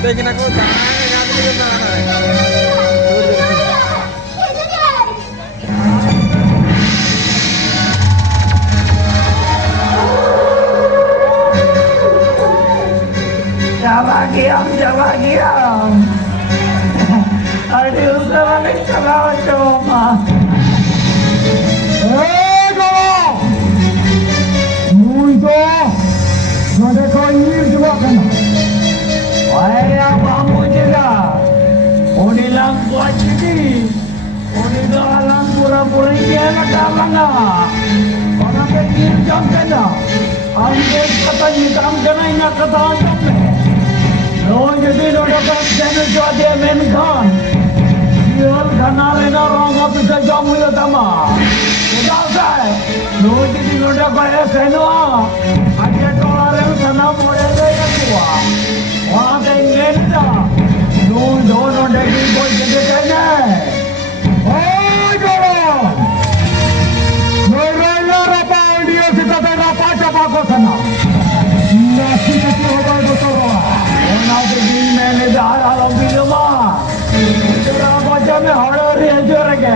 Tingin ako, Jangan diam. Aduh, sekarang ini cakap cuma. Muito. Nanti kau ini juga kan? Ayah kamu juga. Oni lampu aja. Oni dalam pura-pura ini anak dalamnya. Orang pergi jam kena. Anda katanya jam kena ingat kata jam kena. No, jadi orang channel jadi menkan. Jual kanal ini orang apa saja jamu ya tama. Sudah saya. No, jadi orang kaya channel. Ada dolar yang sana boleh saya tua. Wah, dengan dah. No, dono dari boy jadi kaya. Oh, dolar. Dolar apa dia kita berapa coba kau sana. Nasi kaki hoba dotor. Now the green man is all Biluma. Jora baja mein haro re jora ke.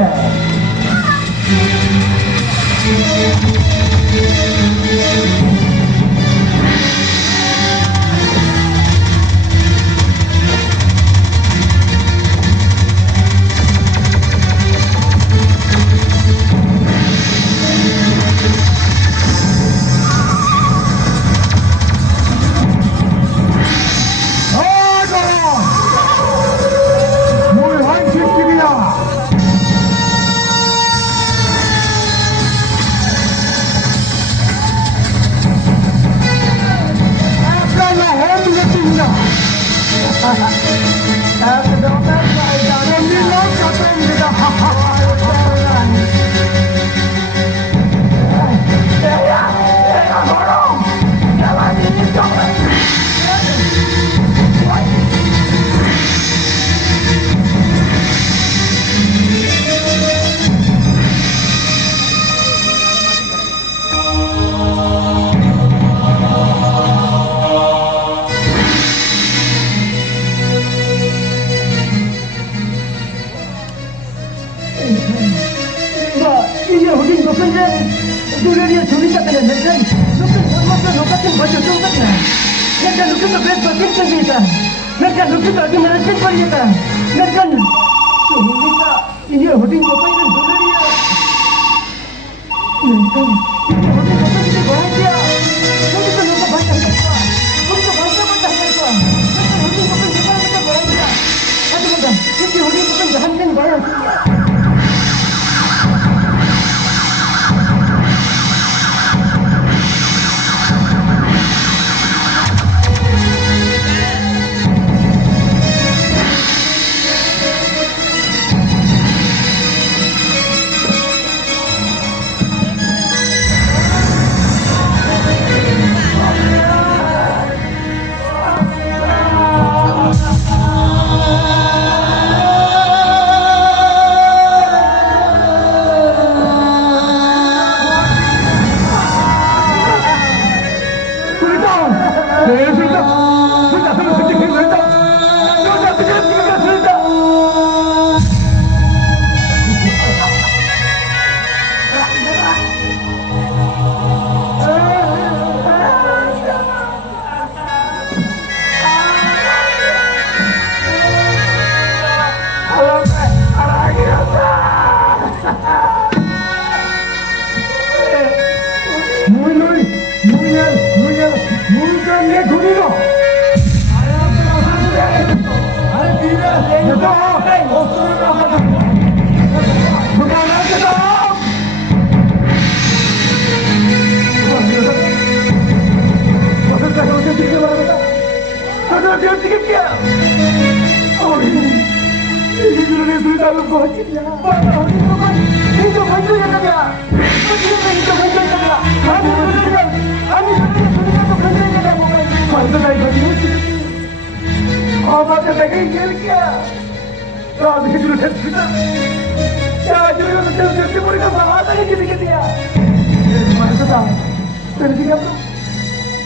लड़की का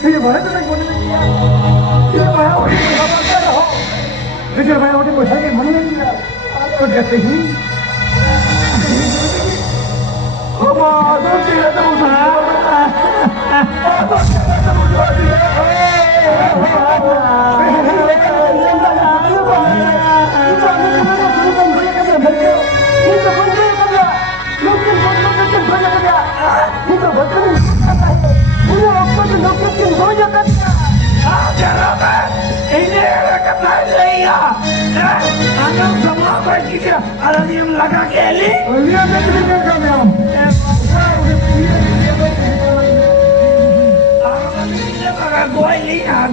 ये भाई तो नहीं बोलने दिया ये भाई उठी बाबा क्या रहो ये भाई उठी बोला के मन नहीं दिया तो कहते ही ओ मां तो तेरा तो उठा तो तेरा तो उठा दिया Alarm लगा के ली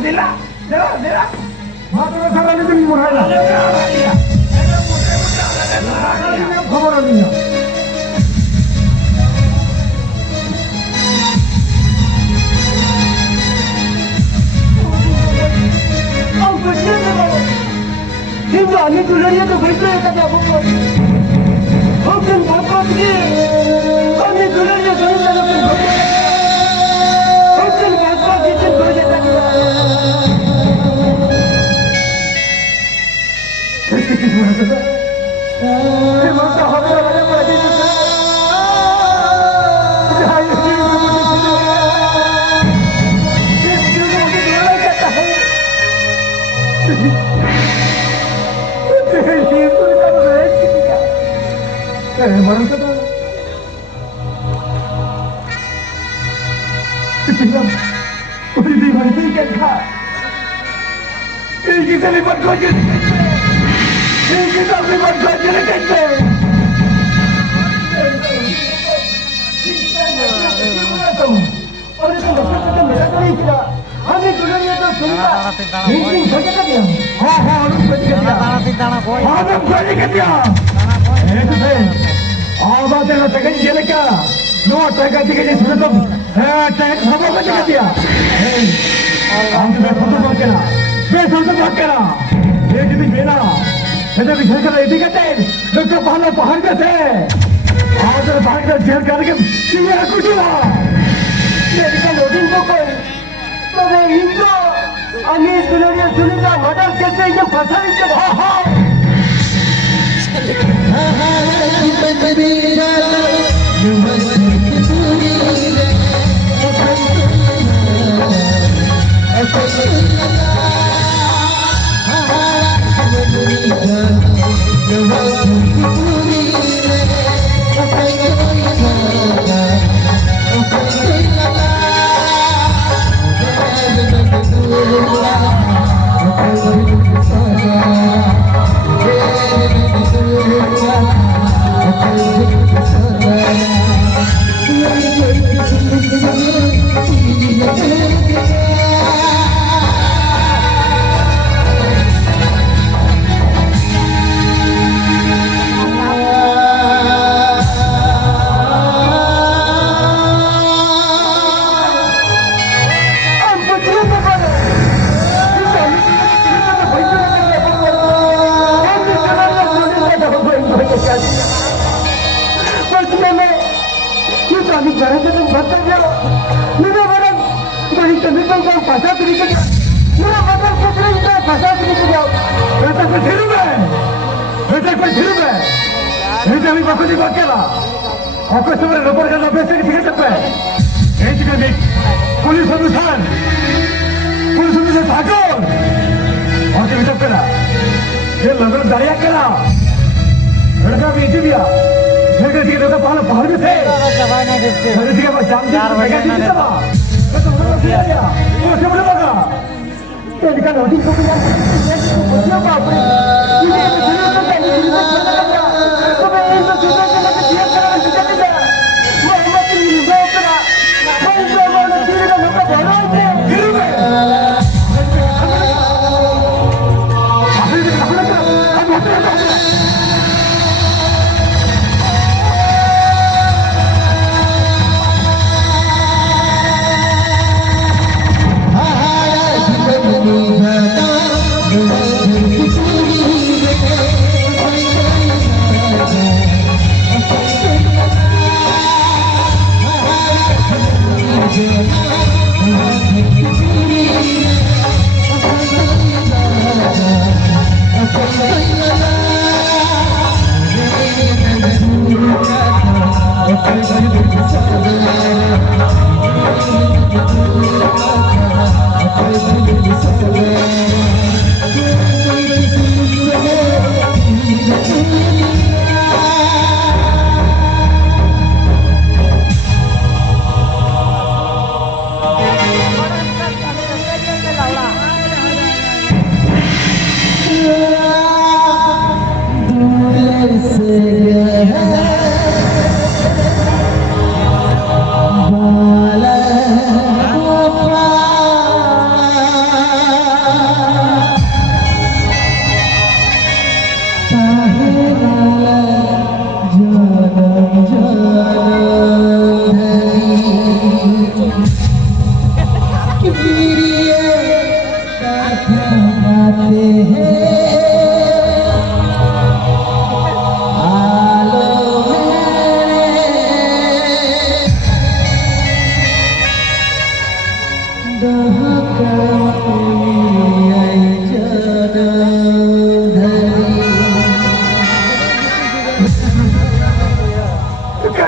दिला दिला दिला खबर नहीं Şimdi anne duruyor da bekliyor kadar bu. Bakın bakın ki anne duruyor da onu da bakın. Bakın bakın için böyle kadar. Kesin burada. Hemen daha bir araya bırakayım. Hayır, मरण का पूरी दीवार से क्या था एक ही गली पर कोई नहीं एक ही गली पर कोई नहीं कहते और इसको तो मेरा तो नहीं किया हमने दुनिया तो सुनता लेकिन बच गया हां हां और बच गया हां हम बच गया आवाज़ें तगड़ी ये लेका नो टैग दिखे सुन तो टैग सब बच गया हम तो फोटो बात करा बेसन तो बात करा ये जितनी बेना ये भी घर का इधर कहते लोग का पहाड़ पे थे आज पहाड़ का जेल करके ये कुछ हुआ ये का लोडिंग को कोई तो वे इनको अनी सुनिया सुनिया मर्डर कैसे ये फंसा नहीं हां हां पुलिस अनुसार ठाकुर और ये लगन दरिया करा लड़का भी इसी दिया लेकिन ये लोग पहाड़ में थे के पास जाम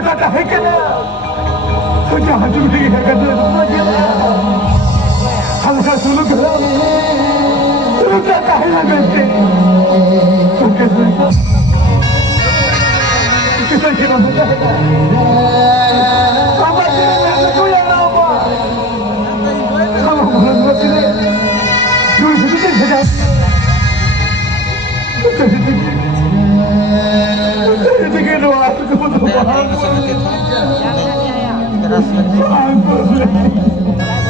kata hai kana jangan dulu dia kata hangsa sulu kala lu kata hai na bente kita kira apa sih aku yang apa kamu bukan mati deh dulu sedikit saja sedikit doa aku butuh Kita rahasia. Ampun.